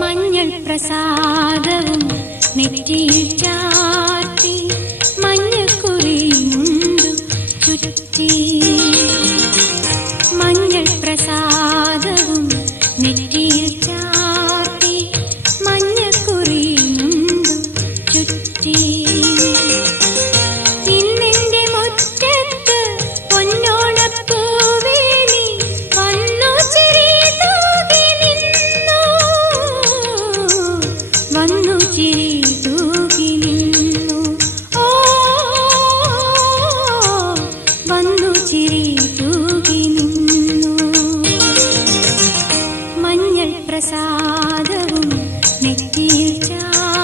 മഞ്ഞൾ പ്രസാദവും നെറ്റിയിൽ ചാർത്തി മഞ്ഞക്കുറിയുണ്ടു ചുറ്റി. മഞ്ഞൾ പ്രസാദവും നെറ്റിയിൽ ചാർത്തി മഞ്ഞക്കുറിയുണ്ടു ചുറ്റി. ഇന്നെന്റെ മുറ്റത്ത് പൊന്നോണപ്പൂവേലി വന്നു ചിരി തൂകി നിന്നു. വന്നു ചിരി തൂകി നിന്നു. ഓ വന്നു ചിരി തൂകി നിന്നു. മഞ്ഞൾ പ്രസാദവും നെറ്റിയിൽ ചാർത്തി